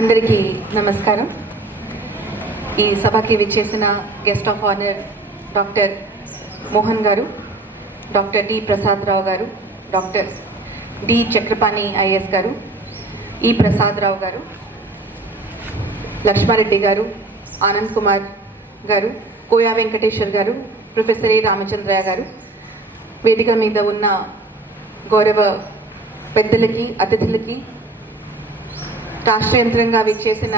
అందరికీ నమస్కారం. ఈ సభకి విచ్చేసిన guest of honour doctor Mohan గారు, డాక్టర్ డి ప్రసాద్ రావు గారు, డాక్టర్ డి చక్రపాణి ఐఎస్ గారు, ఈ ప్రసాద్ రావు గారు, లక్ష్మారెడ్డి గారు, ఆనంద్ కుమార్ గారు, కోయా వెంకటేశ్వర్ గారు, ప్రొఫెసర్ ఏ రామచంద్రయ్య గారు, వేదిక మీద ఉన్న గౌరవ పెద్దలకి, అతిథులకి, రాష్ట్ర యంత్రంగా విచ్చేసిన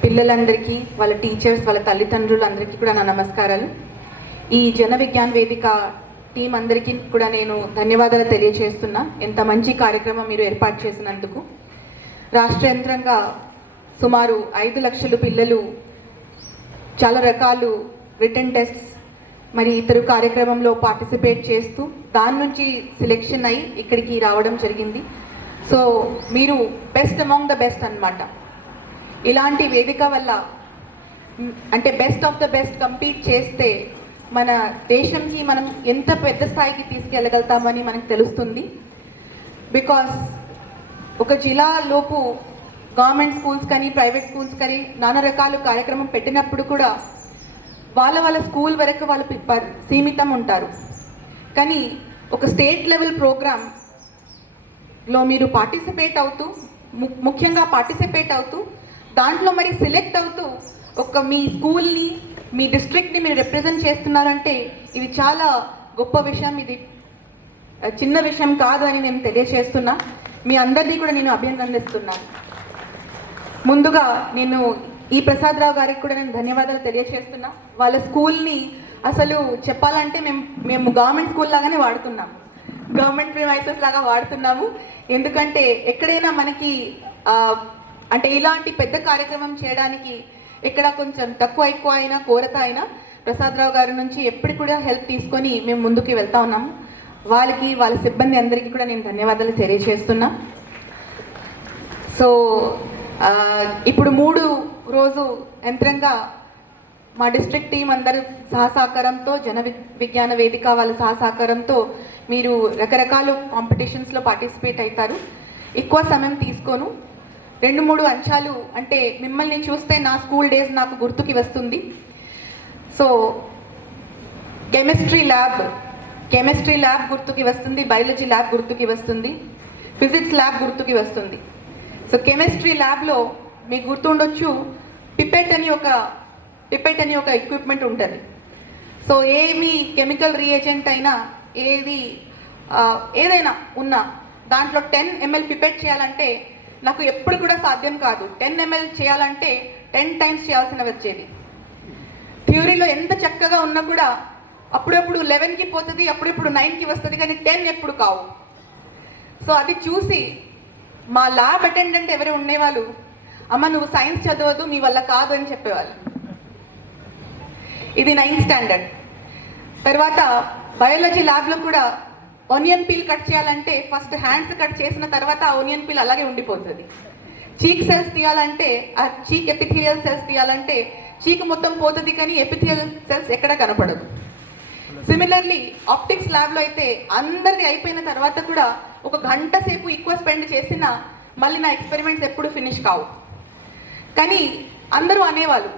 పిల్లలందరికీ, వాళ్ళ టీచర్స్, వాళ్ళ తల్లిదండ్రులందరికీ కూడా నా నమస్కారాలు. ఈ జన విజ్ఞాన్ వేదిక టీం అందరికీ కూడా నేను ధన్యవాదాలు తెలియజేస్తున్నా. ఎంత మంచి కార్యక్రమం మీరు ఏర్పాటు చేసినందుకు. రాష్ట్ర యంత్రంగా సుమారు 5 లక్షల పిల్లలు చాలా రకాలు రిటన్ టెస్ట్స్ మరి ఇతర కార్యక్రమంలో పార్టిసిపేట్ చేస్తూ దాని నుంచి సెలెక్షన్ అయ్యి ఇక్కడికి రావడం జరిగింది. సో మీరు బెస్ట్ అమాంగ్ ద బెస్ట్ అన్నమాట. ఇలాంటి వేదిక వల్ల అంటే best of the best compete చేస్తే మన దేశంకి మనం ఎంత పెద్ద స్థాయికి తీసుకెళ్ళగలుగుతామని మనకు తెలుస్తుంది. బికాస్ ఒక జిల్లాలోపు గవర్నమెంట్ స్కూల్స్ కానీ ప్రైవేట్ స్కూల్స్ కానీ నానా రకాల కార్యక్రమం పెట్టినప్పుడు కూడా వాళ్ళ స్కూల్ వరకు వాళ్ళు సీమితం ఉంటారు. కానీ ఒక స్టేట్ లెవెల్ ప్రోగ్రామ్లో మీరు పార్టిసిపేట్ అవుతూ, ముఖ్యంగా పార్టిసిపేట్ అవుతూ దాంట్లో మరి సెలెక్ట్ అవుతూ ఒక మీ స్కూల్ని, మీ డిస్ట్రిక్ట్ని మీరు రిప్రజెంట్ చేస్తున్నారంటే ఇది చాలా గొప్ప విషయం. ఇది చిన్న విషయం కాదు అని నేను తెలియజేస్తున్నా. మీ అందరినీ కూడా నేను అభినందిస్తున్నాను. ముందుగా నేను ఈ ప్రసాద్ రావు గారికి కూడా నేను ధన్యవాదాలు తెలియజేస్తున్నా. వాళ్ళ స్కూల్ని అసలు చెప్పాలంటే మేము గవర్నమెంట్ స్కూల్ లాగానే వాడుతున్నాము, గవర్నమెంట్ ప్రిమైసెస్ లాగా వాడుతున్నాము. ఎందుకంటే ఎక్కడైనా మనకి అంటే ఇలాంటి పెద్ద కార్యక్రమం చేయడానికి ఎక్కడ కొంచెం తక్కువ ఎక్కువ అయినా కోరత అయినా ప్రసాద్ రావు గారి నుంచి ఎప్పుడు కూడా హెల్ప్ తీసుకొని మేము ముందుకు వెళ్తా ఉన్నాము. వాళ్ళకి, వాళ్ళ సిబ్బంది అందరికీ కూడా నేను ధన్యవాదాలు తెలియజేస్తున్నా. సో ఇప్పుడు 3 రోజు యంత్రంగా మా డిస్ట్రిక్ట్ టీం అందరు సహసహకారంతో, జన విజ్ఞాన వేదిక వాళ్ళ సహసహకారంతో మీరు రకరకాల కాంపిటీషన్స్లో పార్టిసిపేట్ అవుతారు. ఎక్కువ సమయం తీసుకోను, 2-3 అంశాలు అంటే మిమ్మల్ని చూస్తే నా స్కూల్ డేస్ నాకు గుర్తుకి వస్తుంది. సో కెమిస్ట్రీ ల్యాబ్ గుర్తుకి వస్తుంది, బయాలజీ ల్యాబ్ గుర్తుకి వస్తుంది, ఫిజిక్స్ ల్యాబ్ గుర్తుకి వస్తుంది. సో కెమిస్ట్రీ ల్యాబ్లో మీకు గుర్తుండొచ్చు, పిపెట్ అని ఒక ఎక్విప్మెంట్ ఉంటుంది. సో ఏమి కెమికల్ రియేజెంట్ అయినా ఏదైనా ఉన్నా దాంట్లో 10 ml పిపెట్ చేయాలంటే నాకు ఎప్పుడు కూడా సాధ్యం కాదు. 10 ml చేయాలంటే 10 టైమ్స్ చేయాల్సిన వచ్చేది. థియరీలో ఎంత చక్కగా ఉన్నా కూడా అప్పుడప్పుడు 11కి పోతుంది, అప్పుడప్పుడు 9కి వస్తుంది, కానీ 10 ఎప్పుడు కావు. సో అది చూసి మా ల్యాబ్ అటెండెంట్ ఎవరు ఉండేవాళ్ళు, అమ్మ నువ్వు సైన్స్ చదవద్దు, మీ వల్ల కాదు అని చెప్పేవాళ్ళు. ఇది 9th స్టాండర్డ్. తర్వాత బయాలజీ ల్యాబ్లో కూడా ఆనియన్ పీల్ కట్ చేయాలంటే ఫస్ట్ హ్యాండ్స్ కట్ చేసిన తర్వాత ఆ ఆనియన్ పీల్ అలాగే ఉండిపోతుంది. చీక్ సెల్స్ తీయాలంటే, ఆ చీక్ ఎపిథీలియల్ సెల్స్ తీయాలంటే చీక్ మొత్తం పోతుంది, కానీ ఎపిథీలియల్ సెల్స్ ఎక్కడ కనపడదు. సిమిలర్లీ ఆప్టిక్స్ ల్యాబ్లో అయితే అందరిది అయిపోయిన తర్వాత కూడా 1 గంట సేపు ఎక్కువ స్పెండ్ చేసినా మళ్ళీ నా ఎక్స్పెరిమెంట్స్ ఎప్పుడు ఫినిష్ కావు. కానీ అందరూ అనేవాళ్ళు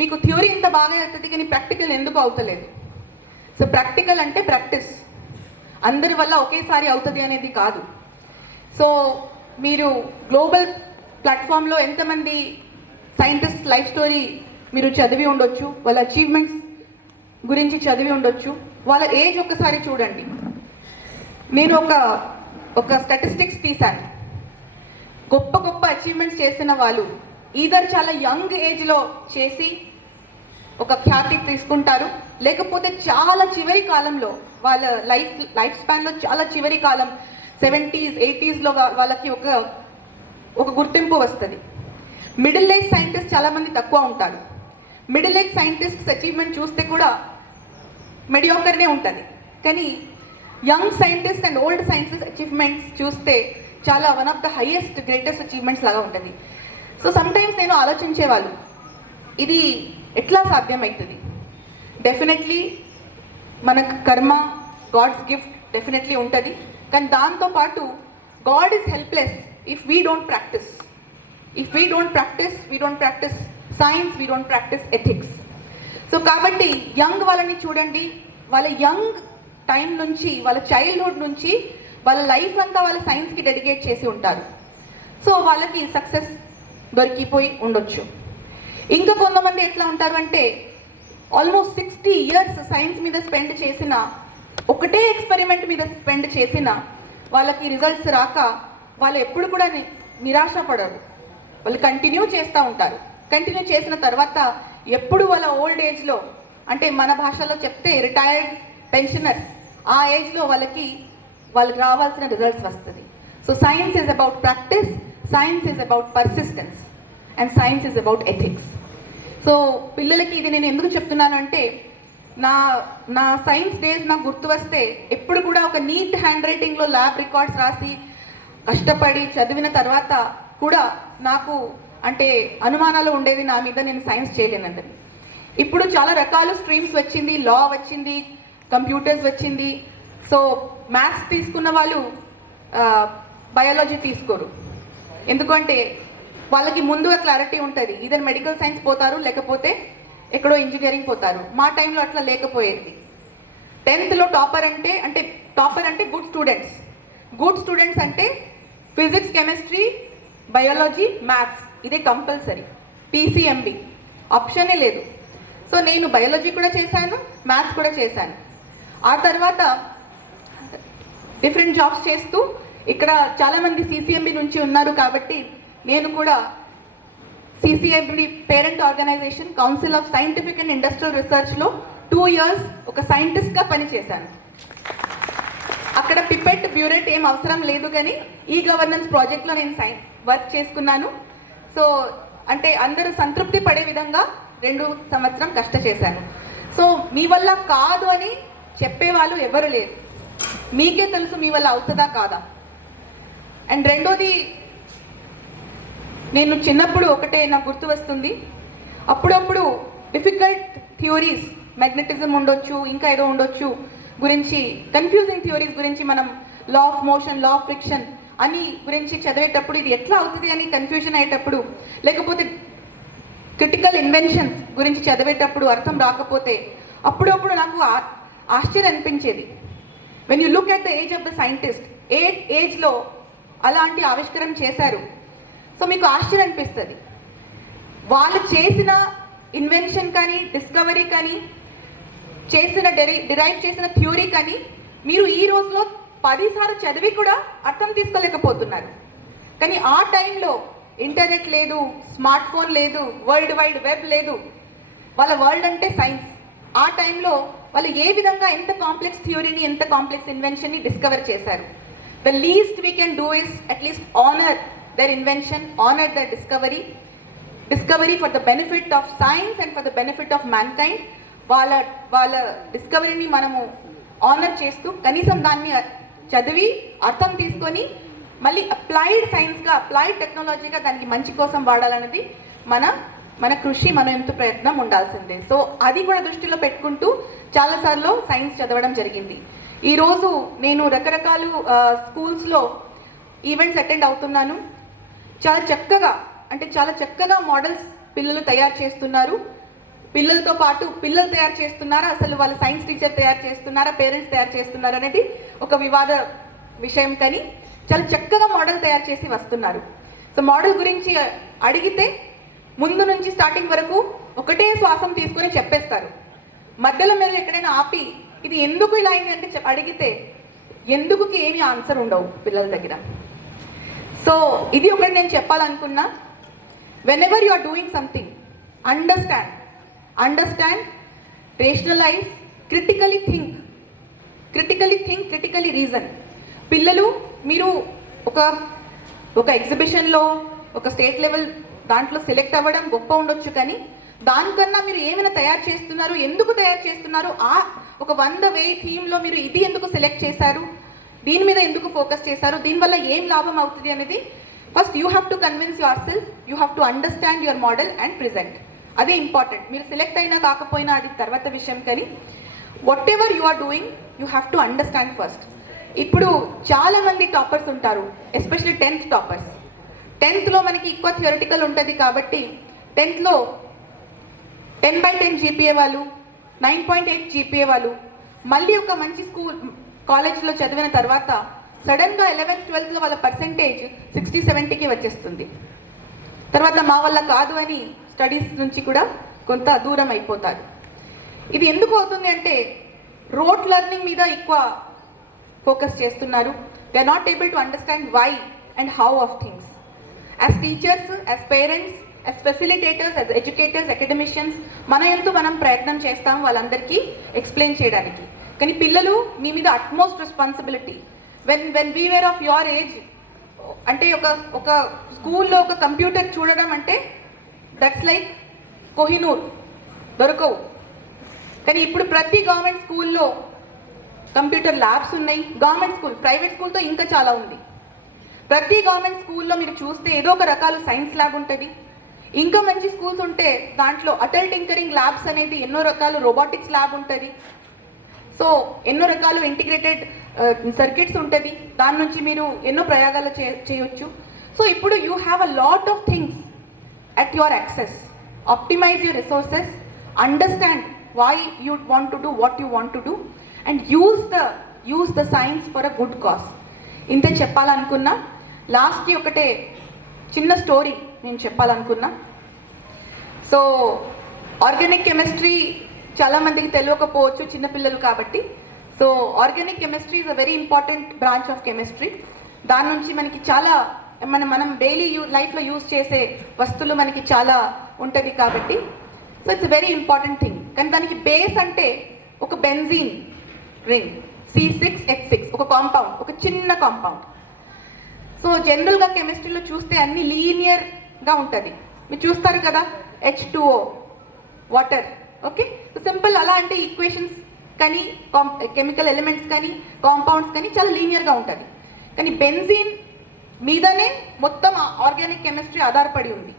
మీకు థియరీ ఇంత బాగా అవుతుంది కానీ ప్రాక్టికల్ ఎందుకు అవుతలేదు. సో ప్రాక్టికల్ అంటే ప్రాక్టీస్, అందరి వల్ల ఒకేసారి అవుతుంది అనేది కాదు. సో మీరు గ్లోబల్ ప్లాట్ఫామ్లో ఎంతమంది సైంటిస్ట్ లైఫ్ స్టోరీ మీరు చదివి ఉండొచ్చు, వాళ్ళ అచీవ్మెంట్స్ గురించి చదివి ఉండొచ్చు, వాళ్ళ ఏజ్ ఒక్కసారి చూడండి. నేను ఒక స్టాటిస్టిక్స్ తీశాను. గొప్ప అచీవ్మెంట్స్ చేసిన వాళ్ళు ఈధర్ చాలా యంగ్ ఏజ్లో చేసి ఒక ఖ్యాతి తీసుకుంటారు, లేకపోతే చాలా చివరి కాలంలో వాళ్ళ లైఫ్ స్పాన్లో చాలా చివరి కాలం 70s 80sలో వాళ్ళకి ఒక గుర్తింపు వస్తుంది. మిడిల్ ఏజ్ సైంటిస్ట్ చాలామంది తక్కువ ఉంటారు. మిడిల్ ఏజ్ సైంటిస్ట్ అచీవ్మెంట్ చూస్తే కూడా మెడియోకర్నే ఉంటుంది, కానీ young scientist and old scientist achievements చూస్తే చాలా one of the highest greatest achievements లాగా ఉంటుంది. సో సమ్టైమ్స్ నేను ఆలోచించేవాళ్ళు ఇది ఎట్లా సాధ్యమవుతుంది. డెఫినెట్లీ మన కర్మ, గాడ్స్ గిఫ్ట్ డెఫినెట్లీ ఉంటుంది, కానీ దాంతోపాటు God is helpless if we don't practice. If we don't practice science, we don't practice ethics. So కాబట్టి యంగ్ వాళ్ళని చూడండి, వాళ్ళ యంగ్ టైం నుంచి, వాళ్ళ చైల్డ్హుడ్ నుంచి వాళ్ళ లైఫ్ అంతా వాళ్ళ సైన్స్కి డెడికేట్ చేసి ఉంటారు. సో వాళ్ళకి సక్సెస్ దొరికిపోయి ఉండొచ్చు. ఇంకా కొంతమంది ఎట్లా ఉంటారు అంటే ఆల్మోస్ట్ 60 years సైన్స్ మీద స్పెండ్ చేసిన, ఒకటే ఎక్స్పెరిమెంట్ మీద స్పెండ్ చేసిన వాళ్ళకి రిజల్ట్స్ రాక వాళ్ళు ఎప్పుడు కూడా నిరాశ పడరు. వాళ్ళు కంటిన్యూ చేస్తూ ఉంటారు. కంటిన్యూ చేసిన తర్వాత ఎప్పుడు వాళ్ళ ఓల్డ్ ఏజ్లో, అంటే మన భాషలో చెప్తే రిటైర్డ్ పెన్షనర్స్, ఆ ఏజ్లో వాళ్ళకి రావాల్సిన రిజల్ట్స్ వస్తుంది. So science is about practice, science is about persistence, and science is about ethics. So పిల్లలకి ఇది నేను ఎందుకు చెప్తున్నాను అంటే, నా సైన్స్ డేస్ నాకు గుర్తు వస్తే ఎప్పుడు కూడా ఒక నీట్ హ్యాండ్ రైటింగ్లో ల్యాబ్ రికార్డ్స్ రాసి కష్టపడి చదివిన తర్వాత కూడా నాకు అంటే అనుమానాలు ఉండేది నా మీద, నేను సైన్స్ చేయలేనందని. ఇప్పుడు చాలా రకాల స్ట్రీమ్స్ వచ్చింది, లా వచ్చింది, కంప్యూటర్స్ వచ్చింది. సో మ్యాథ్స్ తీసుకున్న వాళ్ళు బయాలజీ తీసుకోరు, ఎందుకంటే వాళ్ళకి ముందుగా క్లారిటీ ఉంటుంది, ఇదర్ మెడికల్ సైన్స్ పోతారు లేకపోతే ఎక్కడో ఇంజనీరింగ్ పోతారు. మా టైంలో అట్లా లేకపోయేది. 10th టాపర్ అంటే గుడ్ స్టూడెంట్స్ అంటే ఫిజిక్స్, కెమిస్ట్రీ, బయాలజీ, మ్యాథ్స్, ఇదే కంపల్సరీ. PCMB ఆప్షనే లేదు. సో నేను బయాలజీ కూడా చేశాను, మ్యాథ్స్ కూడా చేశాను. ఆ తర్వాత డిఫరెంట్ జాబ్స్ చేస్తూ ఇక్కడ చాలామంది CCMB నుంచి ఉన్నారు కాబట్టి నేను కూడా CCMB parent organisation council of scientific and industrial రీసెర్చ్లో 2 years ఒక సైంటిస్ట్గా పనిచేశాను. అక్కడ పిపెట్, బ్యూరెట్ ఏం అవసరం లేదు, కానీ ఈ గవర్నెన్స్ ప్రాజెక్ట్లో నేను వర్క్ చేసుకున్నాను. సో అంటే అందరూ సంతృప్తి పడే విధంగా 2 సంవత్సరం కష్ట చేశాను. సో మీ వల్ల కాదు అని చెప్పేవాళ్ళు ఎవరు లేరు, మీకే తెలుసు మీ వల్ల అవుతుందా కాదా. అండ్ రెండోది, నేను చిన్నప్పుడు ఒకటే నాకు గుర్తు వస్తుంది, అప్పుడప్పుడు డిఫికల్ట్ థియోరీస్, మ్యాగ్నెటిజం ఉండొచ్చు, ఇంకా ఏదో ఉండొచ్చు గురించి, కన్ఫ్యూజింగ్ థియోరీస్ గురించి మనం law of motion, law of friction అని గురించి చదివేటప్పుడు ఇది ఎట్లా అవుతుంది అని కన్ఫ్యూజన్ అయ్యేటప్పుడు, లేకపోతే క్రిటికల్ ఇన్వెన్షన్స్ గురించి చదివేటప్పుడు అర్థం రాకపోతే అప్పుడప్పుడు నాకు ఆశ్చర్యం అనిపించేది. When you look at the age of the scientist, ఏజ్లో అలాంటి ఆవిష్కరణ చేశారు. సో మీకు ఆశ్చర్యం అనిపిస్తుంది. వాళ్ళు చేసిన ఇన్వెన్షన్ కానీ, డిస్కవరీ కానీ, డిరైవ్ చేసిన థియోరీ కానీ మీరు ఈ రోజులో 10 సార్లు చదివి కూడా అర్థం తీసుకోలేకపోతున్నారు. కానీ ఆ టైంలో ఇంటర్నెట్ లేదు, స్మార్ట్ ఫోన్ లేదు, వరల్డ్ వైడ్ వెబ్ లేదు, వాళ్ళ వరల్డ్ అంటే సైన్స్. ఆ టైంలో వాళ్ళు ఏ విధంగా ఎంత కాంప్లెక్స్ థియోరీని, ఎంత కాంప్లెక్స్ ఇన్వెన్షన్ని డిస్కవర్ చేశారు. The least we can do is at least honour their invention, honor their discovery for the benefit of science and for the benefit of mankind. వాళ్ళ డిస్కవరీని మనము ఆనర్ చేస్తూ కనీసం దాన్ని చదివి అర్థం తీసుకొని మళ్ళీ అప్లైడ్ సైన్స్గా, అప్లైడ్ టెక్నాలజీగా దానికి మంచి కోసం వాడాలన్నది మన కృషి, మన ఎంత ప్రయత్నం ఉండాల్సిందే. సో అది కూడా దృష్టిలో పెట్టుకుంటూ చాలాసార్లు సైన్స్ చదవడం జరిగింది. ఈరోజు నేను రకరకాల స్కూల్స్లో ఈవెంట్స్ అటెండ్ అవుతున్నాను. చాలా చక్కగా మోడల్స్ పిల్లలు తయారు చేస్తున్నారు. పిల్లలతో పాటు పిల్లలు తయారు చేస్తున్నారా, అసలు వాళ్ళ సైన్స్ టీచర్ తయారు చేస్తున్నారా, పేరెంట్స్ తయారు చేస్తున్నారా అనేది ఒక వివాద విషయం, కానీ చాలా చక్కగా మోడల్ తయారు చేసి వస్తున్నారు. సో మోడల్ గురించి అడిగితే ముందు నుంచి స్టార్టింగ్ వరకు ఒకటే శ్వాసం తీసుకొని చెప్పేస్తారు. మధ్యలో మీరు ఎక్కడైనా ఆపి ఇది ఎందుకు ఇలా అయింది అంటే అడిగితే ఎందుకుకి ఏమీ ఆన్సర్ ఉండవు పిల్లల దగ్గర. సో ఇది ఒకటి నేను చెప్పాలనుకున్నా. When ever you are doing something, understand, rationalise, critically think, critically reason. పిల్లలు మీరు ఒక ఎగ్జిబిషన్లో, ఒక స్టేట్ లెవెల్ దాంట్లో సెలెక్ట్ అవ్వడం గొప్ప ఉండొచ్చు, కానీ దానికన్నా మీరు ఏమైనా తయారు చేస్తున్నారు, ఎందుకు తయారు చేస్తున్నారు, ఒక 100 థీమ్లో మీరు ఇది ఎందుకు సెలెక్ట్ చేశారు, దీని మీద ఎందుకు ఫోకస్ చేశారు, దీనివల్ల ఏం లాభం అవుతుంది అనేది first you have to convince yourself, you have to understand your model and present. అదే ఇంపార్టెంట్. మీరు సెలెక్ట్ అయినా కాకపోయినా అది తర్వాత విషయం, కానీ whatever you are doing you have to understand first. ఇప్పుడు చాలామంది టాపర్స్ ఉంటారు, ఎస్పెషల్లీ 10th టాపర్స్. 10th మనకి ఎక్కువ థియరిటికల్ ఉంటుంది కాబట్టి 10th 10/10 జీపీఏ వాళ్ళు, 9.8 జీపీఏ వాళ్ళు మళ్ళీ ఒక మంచి కాలేజ్లో చదివిన తర్వాత సడన్గా 11th 12th వాళ్ళ పర్సెంటేజ్ 60-70కి వచ్చేస్తుంది. తర్వాత మా వల్ల కాదు అని స్టడీస్ నుంచి కూడా కొంత దూరం అయిపోతారు. ఇది ఎందుకు అవుతుంది అంటే రోట్ లెర్నింగ్ మీద ఎక్కువ ఫోకస్ చేస్తున్నారు. They are not able to understand why and how of things. As teachers, as parents, as facilitators, as educators, academicians మన ఎంతో మనం ప్రయత్నం చేస్తాం వాళ్ళందరికీ ఎక్స్ప్లెయిన్ చేయడానికి. కానీ పిల్లలు మీ మీద utmost responsibility. When we were of your age అంటే ఒక స్కూల్లో ఒక కంప్యూటర్ చూడడం అంటే దట్స్ లైక్ కోహినూర్, దొరకవు. కానీ ఇప్పుడు ప్రతి గవర్నమెంట్ స్కూల్లో కంప్యూటర్ ల్యాబ్స్ ఉన్నాయి. గవర్నమెంట్ స్కూల్, ప్రైవేట్ స్కూల్తో ఇంకా చాలా ఉంది. ప్రతి గవర్నమెంట్ స్కూల్లో మీరు చూస్తే ఏదో ఒక రకాల సైన్స్ ల్యాబ్ ఉంటుంది. ఇంకా మంచి స్కూల్స్ ఉంటే దాంట్లో అటల్ టింకరింగ్ ల్యాబ్స్ అనేది ఎన్నో రకాల రోబోటిక్స్ ల్యాబ్ ఉంటుంది. సో ఎన్నో రకాలు ఇంటిగ్రేటెడ్ సర్క్యూట్స్ ఉంటుంది. దాని నుంచి మీరు ఎన్నో ప్రయోగాలు చేయొచ్చు. సో ఇప్పుడు you have a lot of things at your access. Optimize your resources, understand why you want to do what you want to do, and use the science for a good cause. ఇంతే చెప్పాలనుకున్నా. లాస్ట్కి ఒకటే చిన్న story నేను చెప్పాలనుకున్నా. So organic chemistry చాలామందికి తెలియకపోవచ్చు చిన్నపిల్లలు కాబట్టి. So organic chemistry is a very important branch of chemistry. దాని నుంచి మనకి చాలా మనం డైలీ లైఫ్లో యూజ్ చేసే వస్తువులు మనకి చాలా ఉంటుంది కాబట్టి so it's very important thing. కానీ దానికి బేస్ అంటే ఒక బెంజీన్ రింగ్ C6H6, ఒక కాంపౌండ్, ఒక చిన్న కాంపౌండ్. సో జనరల్గా కెమిస్ట్రీలో చూస్తే అన్ని లీనియర్గా ఉంటుంది. మీరు చూస్తారు కదా, H2O water, okay. So simple అలా అంటే ఈక్వేషన్స్ కానీ కెమికల్ ఎలిమెంట్స్ కానీ కాంపౌండ్స్ కానీ చాలా లీనియర్గా ఉంటుంది. కానీ బెంజీన్ మీదనే మొత్తం ఆర్గానిక్ కెమిస్ట్రీ ఆధారపడి ఉంది.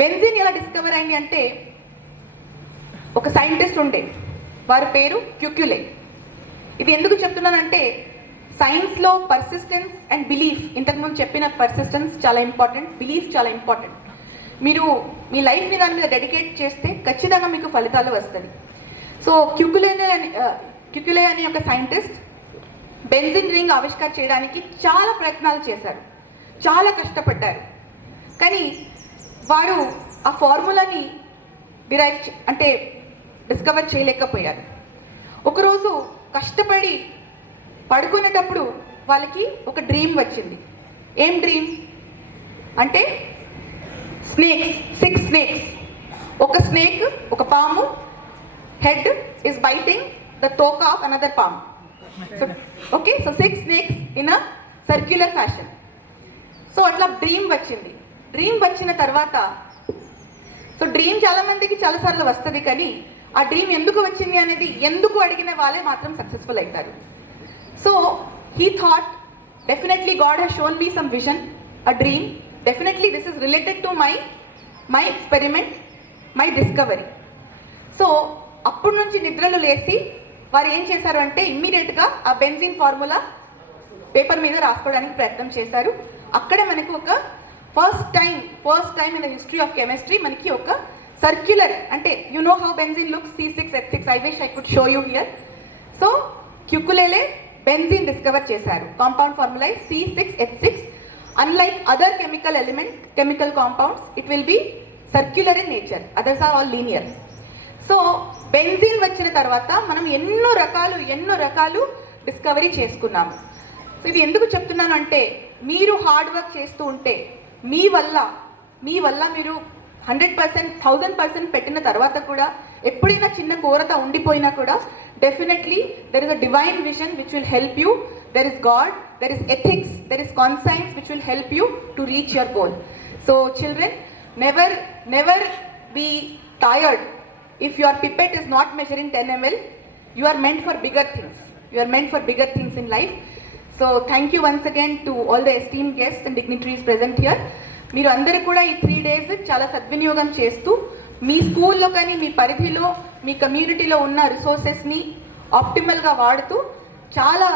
బెంజీన్ ఎలా డిస్కవర్ అయింది అంటే ఒక సైంటిస్ట్ ఉండే, వారి పేరు క్యూక్యులే. ఇది ఎందుకు చెప్తున్నానంటే సైన్స్లో పర్సిస్టెన్స్ అండ్ బిలీఫ్, ఇంతకుముందు చెప్పిన పర్సిస్టెన్స్ చాలా ఇంపార్టెంట్, బిలీఫ్ చాలా ఇంపార్టెంట్. మీరు మీ లైఫ్ని దాని మీద డెడికేట్ చేస్తే ఖచ్చితంగా మీకు ఫలితాలు వస్తుంది. సో క్యూక్యులే అనే ఒక సైంటిస్ట్ బెంజిన్ రింగ్ ఆవిష్కారం చేయడానికి చాలా ప్రయత్నాలు చేశారు, చాలా కష్టపడ్డారు. కానీ వారు ఆ ఫార్ములాని డిస్కవర్ చేయలేకపోయారు. ఒకరోజు కష్టపడి పడుకునేటప్పుడు వాళ్ళకి ఒక డ్రీమ్ వచ్చింది. ఏం డ్రీమ్ అంటే స్నేక్స్, 6 స్నేక్స్. ఒక స్నేక్, ఒక పాము హెడ్ ఈస్ బైటింగ్ ద తోక ఆఫ్ అనదర్ పాము. Okay, so 6 snakes in a circular fashion. So అట్లా డ్రీమ్ వచ్చింది. డ్రీమ్ వచ్చిన తర్వాత సో డ్రీమ్ చాలా మందికి చాలాసార్లు వస్తుంది, కానీ ఆ డ్రీమ్ ఎందుకు వచ్చింది అనేది ఎందుకు అడిగిన వాళ్ళే మాత్రం సక్సెస్ఫుల్ అవుతారు. So he thought definitely God has shown me some vision, a dream, definitely this is related to my experiment, my discovery. So అప్పటి నుంచి నిద్రలు లేచి వారు ఏం చేశారు అంటే ఇమ్మీడియట్గా ఆ బెంజిన్ ఫార్ములా పేపర్ మీద రాసుకోవడానికి ప్రయత్నం చేశారు. అక్కడే మనకు ఒక first time in the history of chemistry మనకి ఒక సర్క్యులర్, అంటే you know how benzene looks, C6H6. I wish I could show you here. So Kekule benzene discover చేశారు. Compound formula C6H6. Unlike other chemical compounds, it will be circular in nature, others are all linear. So benzene వచ్చిన తర్వాత మనం ఎన్నో రకాలు discovery చేసుకున్నాము. So ఇది ఎందుకు చెప్తున్నాను అంటే మీరు హార్డ్ వర్క్ చేస్తూ ఉంటే మీ వల్ల మీరు 100%, 1000% పెట్టిన తర్వాత కూడా ఎప్పుడైనా చిన్న కొరత ఉండిపోయినా కూడా definitely there is a divine vision which will help you. There is God, there is ethics, there is conscience which will help you to reach your goal. So children, never be tired. If your pipette is not measuring 10 ml, you are meant for bigger things. You are meant for bigger things in life. So thank you once again to all the esteemed guests and dignitaries present here. మీరు అందరూ కూడా ఈ 3 days చాలా సద్వినియోగం చేస్తూ మీ స్కూల్లో కానీ మీ పరిధిలో మీ కమ్యూనిటీలో ఉన్న రిసోర్సెస్ని ఆప్టిమల్గా వాడుతూ చాలా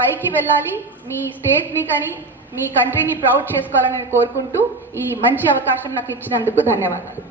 పైకి వెళ్ళాలి. మీ స్టేట్ని కానీ మీ కంట్రీని ప్రౌడ్ చేసుకోవాలని కోరుకుంటూ ఈ మంచి అవకాశం నాకు ఇచ్చినందుకు ధన్యవాదాలు.